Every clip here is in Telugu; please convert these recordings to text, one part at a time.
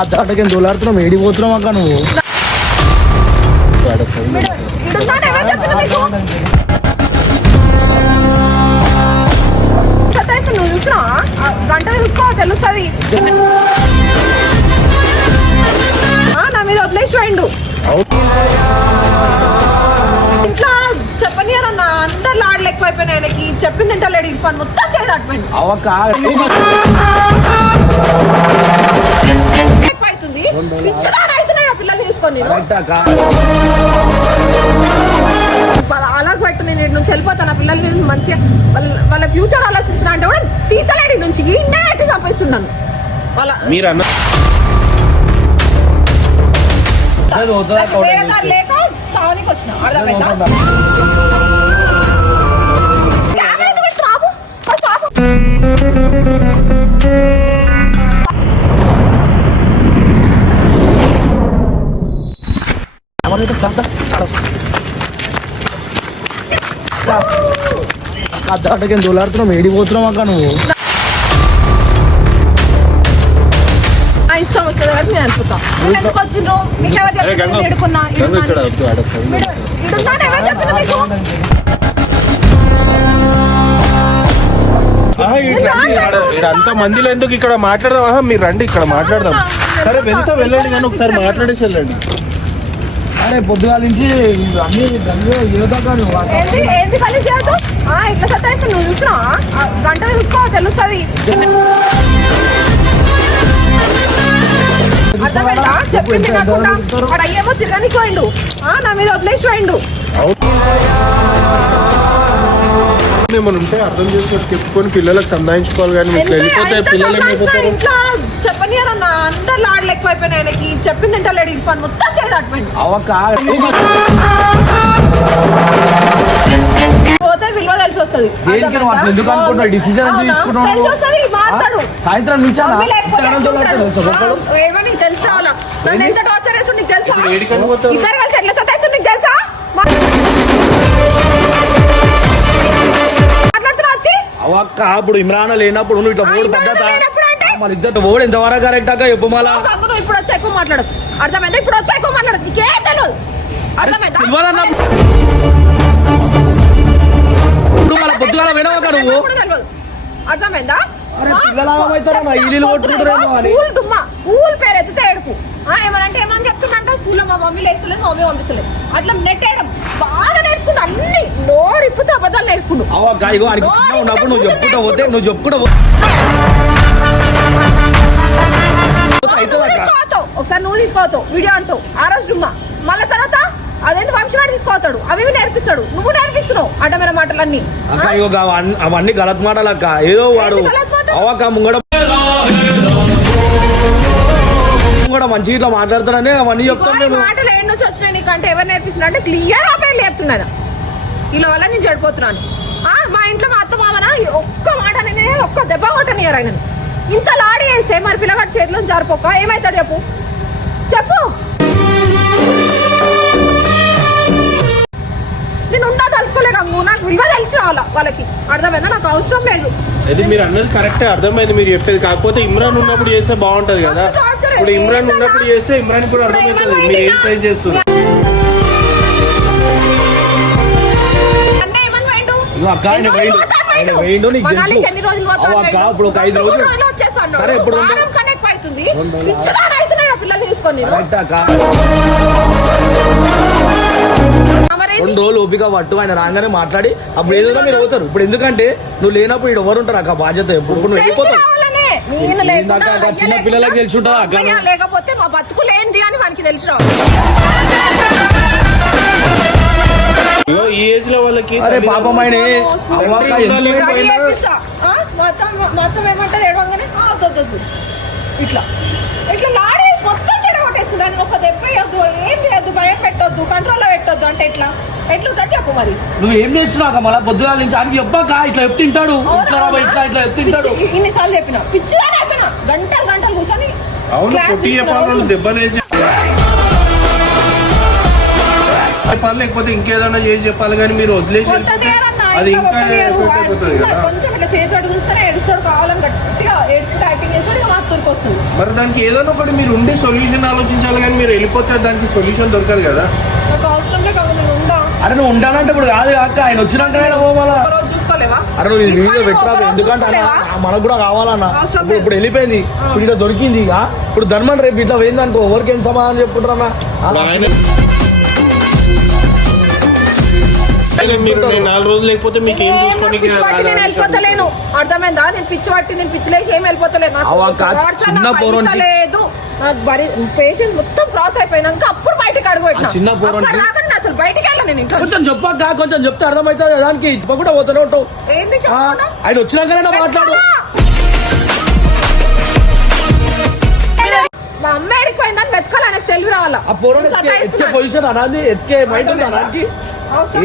అద్దగంటకి దూలాడుతున్నావు ఏడిపోతున్నావు అక్క నువ్వు. నువ్వు చూసినా గంట చూసుకో తెలుస్తుంది. నా మీద వదిలేసిపోయిండు. ఇంట్లో చెప్పనియరన్న అందరు లాడలు ఎక్కువైపోయినాయి ఆయనకి. చెప్పింది తింటలేడు. ఇర్ఫాన్ మొత్తం చేయదట్మండి ఎక్కువైతుంది. పిచ్చదాని అవుతున్నాడు ఆ పిల్లలు తీసుకొని. అలాగ పెట్టు నేను ఇటు నుంచి వెళ్ళిపోతాను. ఆ పిల్లల్ని మంచిగా వాళ్ళ ఫ్యూచర్ ఆలోచిస్తున్నా అంటే కూడా తీసలేడు ఇటు నుంచి. ఇండే ఎట్టి చంపేస్తున్నాను వాళ్ళ లేక సావనికి వచ్చిన అర్థమైందా. అద్దగంటకి దూలాడుతున్నావు ఏడిపోతున్నావు అక్క నువ్వు. ఇష్టం వచ్చిన దగ్గర నేను అనుకుంటా. ఎందుకు వచ్చిండ్రు మీకు ఎవరు ఎడుకున్నా అంత మందిలో ఎందుకు ఇక్కడ మాట్లాడదాం. మీరు రండి ఇక్కడ మాట్లాడదాం. సరే వెళ్తా వెళ్ళండి కానీ ఒకసారి మాట్లాడేసి వెళ్ళండి. అరే పొద్దుగాల నుంచి అన్ని ఇట్లా సత్తాయిస్తా. నువ్వు చూసినా గంట చూసుకో తెలుస్తుంది. అర్థమైందా. చెప్పింది కాకుండా వాడు అయ్యేమో తిరగనికి పోయిండు. నా మీద వదిలేసిపోయిండు. ఏమైనా ఉంటే అర్థం చేసుకొని చెప్పుకొని పిల్లలకు సంధాయించుకోవాలి. కానీ మీకు వెళ్ళిపోతే పిల్లలు ఏమైపోతారు. ఇంట్లో చెప్పనియరన్న అందరు లాడలు ఎక్కువైపోయినాయి ఆయనకి. చెప్పింది తింటలేడు. ఇర్ఫాన్ మొత్తం చేయదట్మండి పోతే విలువ తెలిసి వస్తుంది. మాట్లాడు సాయంత్రం నుంచి ఏమని తెలిసి రావాలా. నన్ను ఎంత టార్చర్ చేస్తుంది నీకు తెలుసా. ఇద్దరు కలిసి ఎట్లా సతాయిస్తుంది నీకు తెలుసా. మాట్లాడుతున్నా వచ్చి అవక్క ఇప్పుడు ఇమ్రాన్ లేనప్పుడు నువ్వు ఇట్లా ఓడి పడ్డా మన ఇద్దరు ఓడి ఎంతవరకు కరెక్ట్ అక్క చెప్పు. మళ్ళా నువ్వు ఇప్పుడు వచ్చి ఎక్కువ మాట్లాడదు. అర్థమైందా. ఇప్పుడు వచ్చి ఎక్కువ మాట్లాడదు. నీకేం తెలియదు. అర్థమైందా. ఇప్పుడు మళ్ళీ పొద్దుగాల వినవక్క నువ్వు. అర్థమైందా. స్కూల్ పేరు ఎత్తితే ఏడుపు. ఏమనంటే ఏమని చెప్తున్నా స్కూల్లో మా మమ్మీ లేస్తలేదు మా మమ్మీ పంపిస్తలేదు. అట్లా నెట్టేయడం బాగా నేర్చుకుంటా. అన్ని నోరిప్పుతో అబద్ధాలు నేర్చుకుంటూ ఉన్నప్పుడు నువ్వు చెప్పుకుంటా పోతే నువ్వు చెప్పుకుంటా ఒకసారి నువ్వు తీసుకోవతావు వీడియో అంటావు ఆ రోజు డుమ్మా. మళ్ళీ తర్వాత అదేంటి వంశవాడు తీసుకోతాడు. అవి నేర్పిస్తాడు. నువ్వు నేర్పిస్తున్నావు అడ్డమైన మాటలన్నీ. అవన్నీ గలత్ మాటలు అక్క. ఏదో వాడు అవక్క ముంగడ కూడా మంచి ఇట్లా మాట్లాడతాడని అవన్నీ చెప్తాను. మాటలు ఏడు నుంచి వచ్చినాయి నీకంటే ఎవరు నేర్పిస్తున్నా అంటే క్లియర్ ఆ పేర్లు చెప్తున్నాను. ఇలా వల్ల నేను చెడిపోతున్నాను. మా ఇంట్లో మా అత్త మామన ఒక్క మాట ఒక్క దెబ్బ కొట్టనియరు ఆయన. ఇంత లాడి వేస్తే మరి పిల్లగాడి చేతిలో జారిపోక ఏమవుతాడు చెప్పు చెప్పు. నేను ఉంటా తలుసుకోలేక నాకు విలువ తెలిసి రావాలా వాళ్ళకి. అర్థమైందా. నాకు అవసరం లేదు. అది మీరు అన్నది కరెక్టే అర్థమైంది మీరు చెప్పేది. కాకపోతే ఇమ్రాన్ ఉన్నప్పుడు చేస్తే బాగుంటది కదా. ఇప్పుడు ఇమ్రాన్ ఉన్నప్పుడు చేస్తే ఇమ్రాన్ కూడా అర్థమవుతుంది మీరు ఏం ట్రై చేస్తున్నారు. ఎన్ని రోజులు వచ్చేస్తాను. పిల్లలు తీసుకొని 2 రోజులు ఓపిక పట్టు. ఆయన రాగానే మాట్లాడి అప్పుడు ఏదో మీరు అవుతారు. ఇప్పుడు ఎందుకంటే నువ్వు లేనప్పుడు ఇక్కడ ఎవరు ఉంటారు అక్క బాధ్యత. ఎప్పుడు నువ్వు వెళ్ళిపోతావు. చిన్న పిల్లలకు తెలిసి ఉంటా అక్క. లేకపోతే మా బతుకు లేనిది అని మనకి తెలిసి రావు. ఈ ఏజ్ లో వాళ్ళకి అరే పాపం ఆయన మొత్తం ఏమంటది ఏడవంగానే ఇట్లా ఇట్లా లాడేసి మొత్తం చెడగొట్టేస్తుంది. ఒక దెబ్బ వేయద్దు ఏం చేయొద్దు భయం పెట్టొద్దు కంట్రోల్లో పెట్టొద్దు అంటే ఎట్లా ఉంటాడు చెప్పు. మరి నువ్వు ఏం చేస్తున్నావు మళ్ళీ పొద్దుగాల నుంచి ఆయనకి చెప్పాక ఇట్లా చెప్తుంటాడు. ఇట్లా చెప్తుంటాడు. ఇన్నిసార్లు చెప్పినా పిచ్చిగా అయిపోయినా గంటలు కూర్చొని దెబ్బలు చెప్పాలి లేకపోతే ఇంకేదైనా చేసి చెప్పాలి. కానీ మీరు వదిలేసి అది ఇంకా కొంచెం ఇట్లా చేతి అడుగుస్తానే ఏడుస్తాడు కావాలని గట్టిగా ఏడుస్తుంటే యాక్టింగ్ చేస్తాడు. అత్తూరికి వస్తుంది. మరి దానికి ఏదైనా ఒకటి మీరు ఉండే సొల్యూషన్ ఆలోచించాలి, కానీ మీరు వెళ్ళిపోతే దానికి సొల్యూషన్ దొరకదు కదా. నాకు అవసరం లేక నేను ఉండా. అరే నువ్వు ఉంటానంటే ఇప్పుడు కాదు కాక ఆయన వచ్చినాక పోవాలా. ఒకరోజు చూసుకోలేవా? అరే నువ్వు ఈ వీడియో పెట్టరా, ఎందుకంటే అన్న మనకు కూడా కావాలన్నా. ఇప్పుడు వెళ్ళిపోయింది, ఇప్పుడు ఇట్లా దొరికింది. ఇప్పుడు ధర్మం రేపు ఇట్లా పోయింది అనుకో, ఎవరికి ఏం సమాధానం చెప్పుకుంటారన్నా. మీరు 4 రోజులు లేకపోతే మీకు ఏం చూసుకోనికి నేను వెళ్ళిపోతలేను, అర్థమైందా? నేను పిచ్చి పట్టి నేను పిచ్చిలేసి ఏం వెళ్ళిపోతలేను. లేదు పేషెంట్ మొత్తం క్రాస్ అయిపోయినాక అప్పుడు బయటకు అడుగు పెట్టిన. చిన్న పోరాడు అసలు బయటికి వెళ్ళాను నేను ఇంట్లో. కొంచెం చెప్పాక కొంచెం చెప్తే అర్థమవుతుంది. దానికి చెప్పకుండా పోతూనే ఉంటావు. ఏంది ఆయన వచ్చినాకనే మాట్లాడు. మా అమ్మ ఎడిపోయిందని వెతకాలి, ఆయనకు తెలివి రావాలా. ఆ పోరాడు ఎత్కే పొజిషన్ అనాది, ఎత్కే మైండ్ ఉంది అనానికి.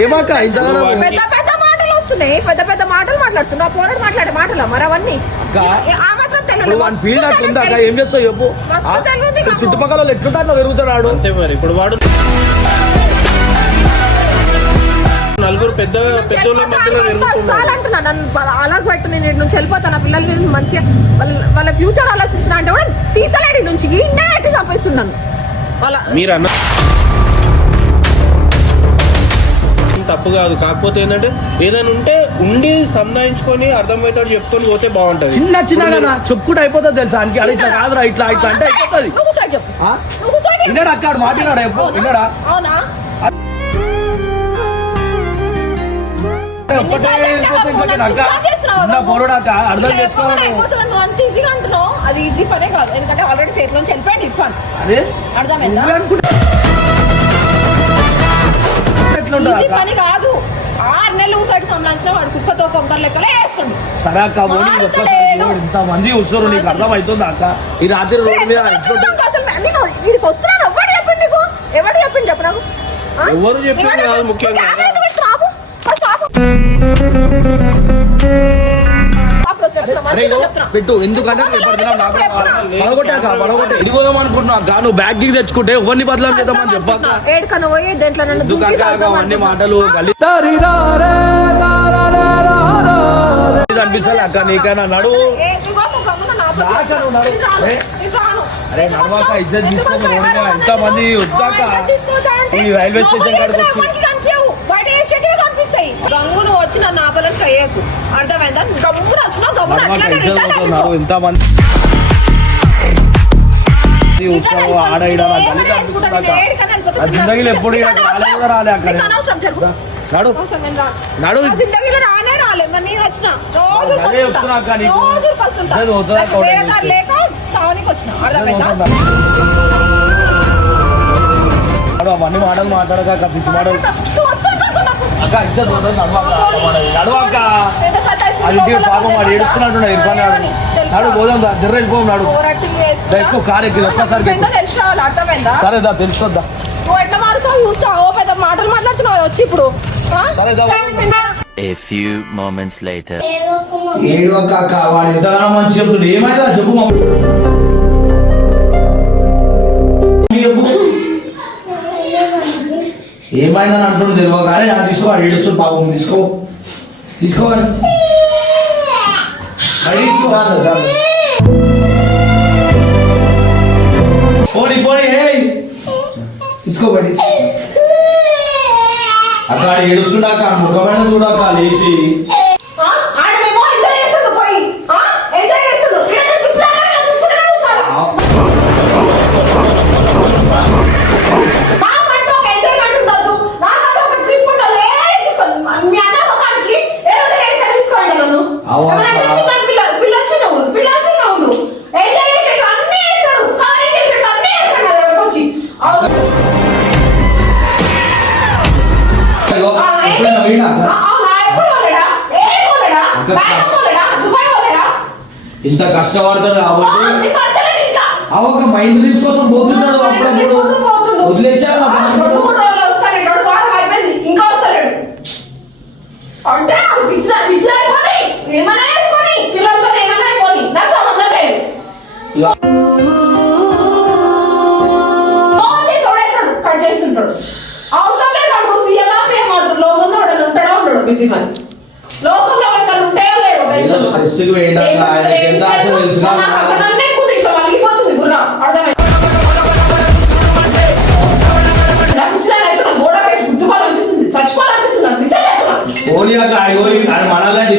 ఏమాక పెద్ద పెద్ద మాటలు వస్తున్నాయి, పెద్ద పెద్ద మాటలు మాట్లాడుతున్నా. పోరాడు మాట్లాడే మాటలు మరి అవన్నీ ఫీల్డ్ నాకు ఉందా? ఏం చేస్తావు చెప్పు. చుట్టుపక్కల వాళ్ళు ఎట్లుంటారో పెరుగుతున్నాడు అంతే. మరి ఇప్పుడు వాడు నలుగురు పెద్ద పెద్దోళ్ళ మధ్యలో అంటున్నా. నన్ను అలాగ పెట్టు, నేను ఇటు నుంచి వెళ్ళిపోతాను. ఆ పిల్లల్ని మంచిగా వాళ్ళ ఫ్యూచర్ ఆలోచిస్తున్నా అంటే కూడా తీసలేడు నుంచి ఇండే ఎట్టి చంపేస్తున్నాను. వాళ్ళ మీరు అన్న తప్పు కాదు, కాకపోతే ఏంటంటే ఏదైనా ఉంటే ఉండి సంధాయించుకొని అర్థమవుతాడు చెప్పుకొని పోతే బాగుంటది. చిన్న చిన్నగా చెప్పుకుంటే అయిపోతుంది తెలుసా. అని ఇట్లా కాదురా ఇట్లా ఇట్లా అంటే అయిపోతుంది. విన్నాడా అక్కడ మాట్లాడా ఎప్పుడు విన్నాడా? అర్థం చేసుకోవాలి. అది ఈజీ పనే కాదు, ఎందుకంటే ఆల్రెడీ చేతిలోంచి వెళ్ళిపోయింది ఇర్ఫాన్. అర్థమైందా? ఈజీ పని కాదు. 6 నెలలు ఊసాడి సంబంధించిన వాడు కుక్కతో కొందరు లెక్కలే వేస్తుండు. సరే అక్క, ఇంతమంది వస్తారు, నీకు అర్థం అవుతుంది అక్క. ఈ రాత్రి రోడ్డు మీద వీడికి వస్తున్నాను. ఎవడు చెప్పింది నీకు? ఎవడు చెప్పింది చెప్పు నాకు. ఎవరు చెప్పింది కాదు ముఖ్యంగా. పెట్టు, ఎందుకంటే ఎదిగోదాం అనుకుంటున్నా. నువ్వు బ్యాగ్ దిగి తెచ్చుకుంటే ఎవరిని బదలాం చేద్దామని చెప్పాక అన్ని మాటలు అనిపిస్తాయి అక్క. నీకైనా నడు అరే నడవాక ఇజ్జత్ తీసుకోండి. ఎంత మంది వద్దాక ఈ రైల్వే స్టేషన్ కాడికి వచ్చి గంగును వచ్చి నన్ను ఆపలని ట్రయ్యకు, అర్థమైందా? గమ్మును వచ్చినా గమ్మున ఎంత మంది ఆడ జిందగీలో ఎప్పుడు రాలే అక్కడ. నడు నడు రాలే మరి నేను వచ్చిన లేక సావనికి వచ్చిన, అర్థమైందా? అవన్నీ మాటలు మాట్లాడక పిచ్చి మాటలు అక్క. ఇజ్జత్ నడవాక అది పాపం వాడు ఏడుస్తున్నట్టు ఇర్ఫాన్ గారు. నాడు పోదాం దా, జర్ర వెళ్ళిపోదాం. నాడు ఎక్కువ కారు ఎక్కి ఒక్కసారి సరే దా తెలుస్తుందా. నువ్వు ఎట్లా మారుస్తావు చూస్తావు, పెద్ద మాటలు మాట్లాడుతున్నావు వచ్చి ఇప్పుడు. A few moments later. ఏడు అక్క, వాడు ఎంతగానో మంచి చెప్తుండే. ఏమైనా చెప్పు ఏమైనా అంటుంది తెలియదు కానీ నాకు తీసుకో. ఏడుస్తుంది పాపం, తీసుకోవాలి పోనీ పోనీ తీసుకోబడి అక్కడ ఏడుస్తుండాక ముఖమైన చూడాక లేచి ఇంత కష్టపడతాడు కాబట్టి ఒక మైండ్ రిలీఫ్ కోసం పోతున్నాడు. అప్పుడప్పుడు వదిలేసారు అవసరం లేదు. లోకంలో ఉంటాడో ఉండడు బిజీ మరి. లోకంలో ఉంటాయో లేవు.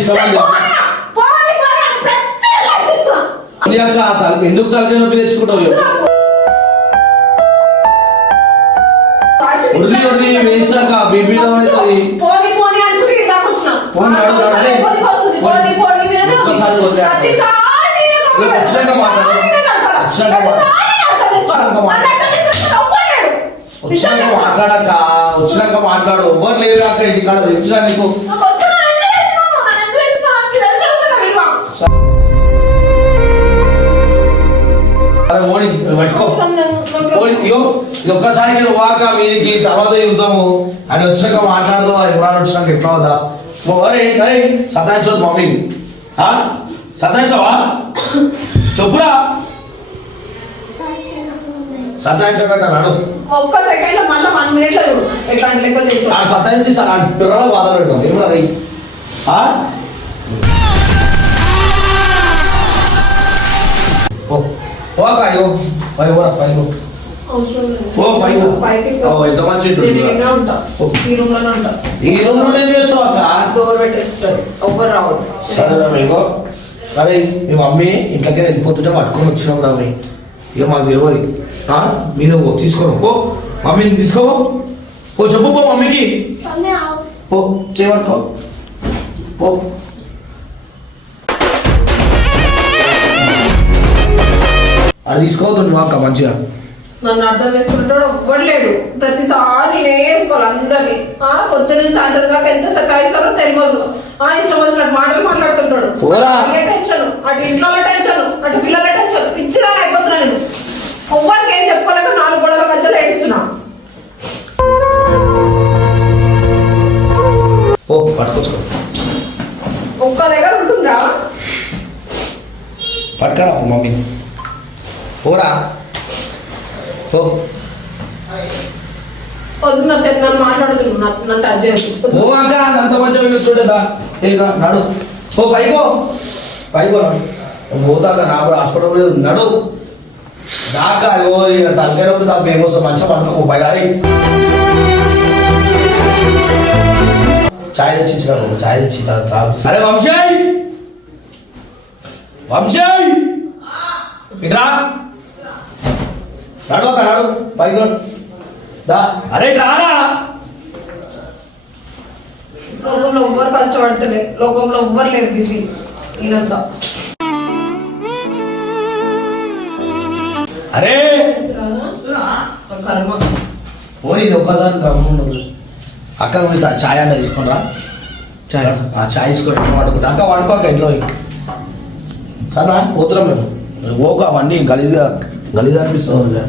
ఇష్టం అని తెలుసు. పోనీ, పోనీ, ప్రతి లైట్ ఇస్తున్నా. నీ అక్క ఎందుకు తలకాయ నొప్పి తెచ్చుకుంటావు చెప్పు. ఉర్రి ఉర్రి వేసినాక బీపీ డౌన్ అవుతుంది. పోనీ, పోనీ అంటూ ఈడ దాకా వచ్చినా. పోనీ, అరే. పోనీకి వస్తుంది, పోనీ, పోనీ మీద ఒక్కసారి వదిలే. ప్రతిసారి ఇలా వచ్చినాక మాట్లాడు. వచ్చినాక వచ్చినాక మాట్లాడు. ఎవరు లేరు అక్కడ ఇంటికాడ తెచ్చినా నీకు. అరే ఓడి పట్టుకో. ఓడి ఇగో ఇది ఒక్కసారికి నువ్వు వాక మీదికి తర్వాత చూసాము అని వచ్చినాక మాట్లాడదు. ఇమ్రాన్ వచ్చినాక ఎట్లా అవుదా సతాయించదు మమ్మీ. సతాయిస్తావా చెప్పురా. సతాయించకంట నాడు. ఒక్క సెకండ్ లో మళ్ళీ 1 minute లో చూడు ఎట్లాంటి లెక్క చేసి సతాయిస్తే సార్ పిల్లలు బాధ పెట్టాం ఏమన్నా అది ఓక అయ్యో పై పోరా పైకి ఓ పైకి ఎంత మంచి ఈ రూమ్ లోనే ఉంటా. ఈ రూమ్ లో ఏం చేస్తావు అక్క? డోర్ పెట్టేస్తారు, ఎవ్వరు రావద్దు. సరేనా మీకు అరే మీ మమ్మీ ఇంట్లోకి వెళ్ళిపోతుంటే పట్టుకొని వచ్చినాం రావి. ఇక మాకు తెలియదు మీద తీసుకోను పో. మమ్మీని తీసుకో పో. చెప్పు పో మమ్మీకి పో. చేయబట్టుకో పో. అది తీసుకోవద్దు నువ్వు అక్క మంచిగా. నన్ను అర్థం చేసుకుంటాడు ఎవ్వడు లేడు. ప్రతిసారి నేనే వేసుకోవాలి అందరినీ. పొద్దు నుంచి సాయంత్రం దాకా ఎంత సతాయిస్తారో తెలియదు. ఇష్టం వచ్చినట్టు మాటలు మాట్లాడుతుంటాడు. టెన్షన్, అటు ఇంట్లో టెన్షన్, అటు పిల్లల టెన్షన్. పిచ్చిదాని అయిపోతున్నా నేను. ఎవ్వరికి ఏం చెప్పుకోలేక 4 గోడల మధ్యలో ఏడుస్తున్నా. ఓ పట్టుకోవచ్చు. ఒక్క దగ్గర ఉంటుందా? పట్టుకరా మమ్మీ పోరా ఓ. వద్దు నా చెప్పి నన్ను మాట్లాడదు. నన్ను టచ్ చేయొద్దు. ఓ అక్క అంత మంచిగా చూడదా నడు. ఓ పైకో పైకో పోతాక నాకు హాస్పిటల్ నడు దాకా. అయ్యో తలకాయ నొప్పి నాకు ఫేమస్ మంచిగా పడుకో పైగా. చాయ్ తెచ్చించిన చాయ్ తెచ్చి తాగు. అరే వంశాయ్ వంశాయ్ ఇట్రా నడు ఒక నడు పైకో దా. అరే రారా. లోకంలో ఎవ్వరు కష్టపడతలే, లోకంలో ఎవ్వరు లేరు బిజీ ఈయనంతా. అరే కర్మ. ఓ ఇది ఒక్కసారి గమ్ముండదు. అక్క చాయ్ అన్న తీసుకునిరా. చాయ్ తీసుకొని వండుకుంటా అక్క వండుకోక ఇంట్లో సరేనా పోతున్నాం మేము. ఓక అవన్నీ గలీజుగా అనిపిస్తుంది.